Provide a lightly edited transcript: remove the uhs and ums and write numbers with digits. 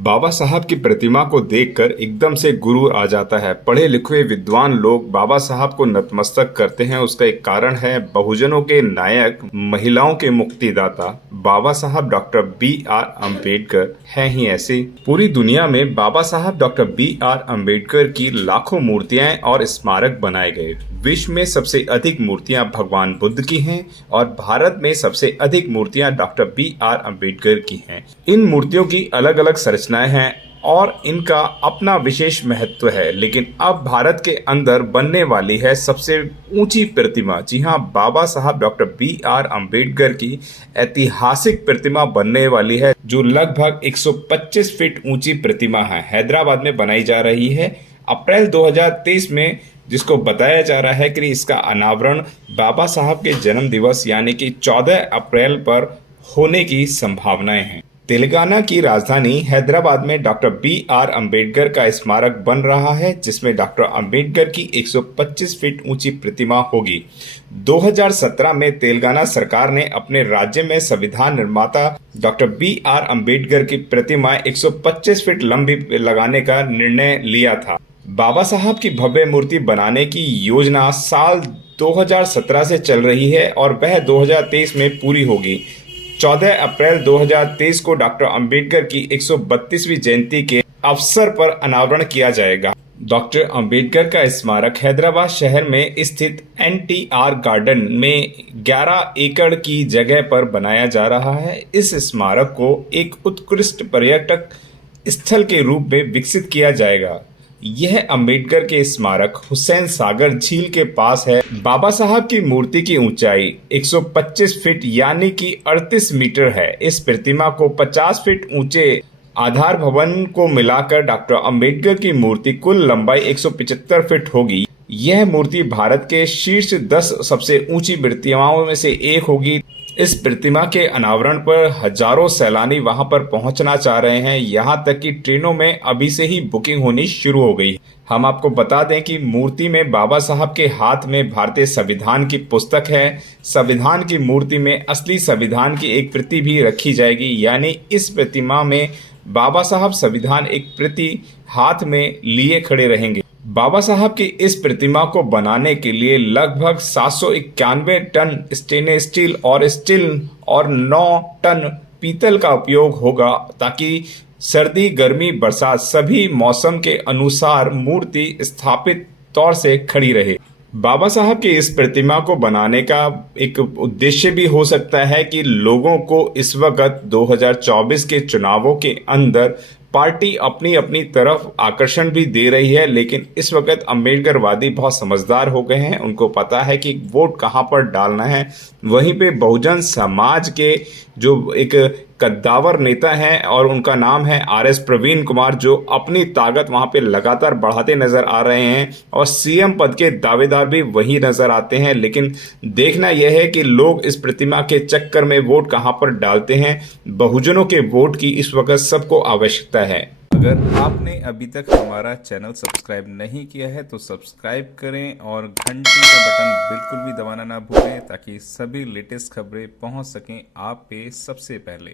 बाबा साहब की प्रतिमा को देखकर एकदम से गुरूर आ जाता है। पढ़े लिखे विद्वान लोग बाबा साहब को नतमस्तक करते हैं। उसका एक कारण है बहुजनों के नायक, महिलाओं के मुक्तिदाता बाबा साहब डॉक्टर B.R. अम्बेडकर हैं ही ऐसे। पूरी दुनिया में बाबा साहब डॉक्टर B.R. अम्बेडकर की लाखों मूर्तियां और स्मारक बनाए गए। विश्व में सबसे अधिक मूर्तियां भगवान बुद्ध की हैं और भारत में सबसे अधिक मूर्तियां डॉक्टर B.R. अम्बेडकर की हैं। इन मूर्तियों की अलग अलग संरचनाएं हैं और इनका अपना विशेष महत्व है। लेकिन अब भारत के अंदर बनने वाली है सबसे ऊंची प्रतिमा। जी हां, बाबा साहब डॉक्टर B.R. अम्बेडकर की ऐतिहासिक प्रतिमा बनने वाली है, जो लगभग 125 फीट ऊंची प्रतिमा है। हैदराबाद में बनाई जा रही है अप्रैल 2023 में, जिसको बताया जा रहा है कि इसका अनावरण बाबा साहब के जन्म दिवस यानी कि 14 अप्रैल पर होने की संभावनाएं हैं। तेलंगाना की राजधानी हैदराबाद में डॉक्टर B.R. अम्बेडकर का स्मारक बन रहा है, जिसमें डॉक्टर अम्बेडकर की 125 फीट ऊंची प्रतिमा होगी। 2017 में तेलंगाना सरकार ने अपने राज्य में संविधान निर्माता डॉक्टर B.R. अम्बेडकर की प्रतिमा 125 फीट लंबी लगाने का निर्णय लिया था। बाबा साहब की भव्य मूर्ति बनाने की योजना साल 2017 से चल रही है और वह 2023 में पूरी होगी। 14 अप्रैल 2023 को डॉक्टर अम्बेडकर की 132वीं जयंती के अवसर पर अनावरण किया जाएगा। डॉक्टर अम्बेडकर का स्मारक हैदराबाद शहर में स्थित NTR गार्डन में 11 एकड़ की जगह पर बनाया जा रहा है। इस स्मारक को एक उत्कृष्ट पर्यटक स्थल के रूप में विकसित किया जाएगा। यह अम्बेडकर के स्मारक हुसैन सागर झील के पास है। बाबा साहब की मूर्ति की ऊंचाई 125 फीट यानी कि 38 मीटर है। इस प्रतिमा को 50 फीट ऊंचे आधार भवन को मिलाकर डॉक्टर अम्बेडकर की मूर्ति कुल लंबाई 175 फीट होगी। यह मूर्ति भारत के शीर्ष 10 सबसे ऊंची प्रतिमाओं में से एक होगी। इस प्रतिमा के अनावरण पर हजारों सैलानी वहां पर पहुंचना चाह रहे हैं। यहां तक कि ट्रेनों में अभी से ही बुकिंग होनी शुरू हो गई। हम आपको बता दें कि मूर्ति में बाबा साहब के हाथ में भारतीय संविधान की पुस्तक है। संविधान की मूर्ति में असली संविधान की एक प्रति भी रखी जाएगी, यानी इस प्रतिमा में बाबा साहब संविधान एक प्रति हाथ में लिए खड़े रहेंगे। बाबा साहब की इस प्रतिमा को बनाने के लिए लगभग 791 टन स्टेनलेस स्टील और 9 टन पीतल का उपयोग होगा, ताकि सर्दी, गर्मी, बरसात सभी मौसम के अनुसार मूर्ति स्थापित तौर से खड़ी रहे। बाबा साहब की इस प्रतिमा को बनाने का एक उद्देश्य भी हो सकता है कि लोगों को इस वक्त 2024 के चुनावों के अंदर पार्टी अपनी अपनी तरफ आकर्षण भी दे रही है, लेकिन इस वक्त अम्बेडकरवादी बहुत समझदार हो गए हैं। उनको पता है कि वोट कहां पर डालना है। वहीं पे बहुजन समाज के जो एक कद्दावर नेता हैं और उनका नाम है RS प्रवीण कुमार, जो अपनी ताकत वहां पे लगातार बढ़ाते नजर आ रहे हैं और CM पद के दावेदार भी वही नजर आते हैं। लेकिन देखना यह है कि लोग इस प्रतिमा के चक्कर में वोट कहां पर डालते हैं। बहुजनों के वोट की इस वक्त सबको आवश्यकता है। अगर आपने अभी तक हमारा चैनल सब्सक्राइब नहीं किया है तो सब्सक्राइब करें और घंटी का बटन बिल्कुल भी दबाना ना भूलें, ताकि सभी लेटेस्ट खबरें पहुंच सकें आप पे सबसे पहले।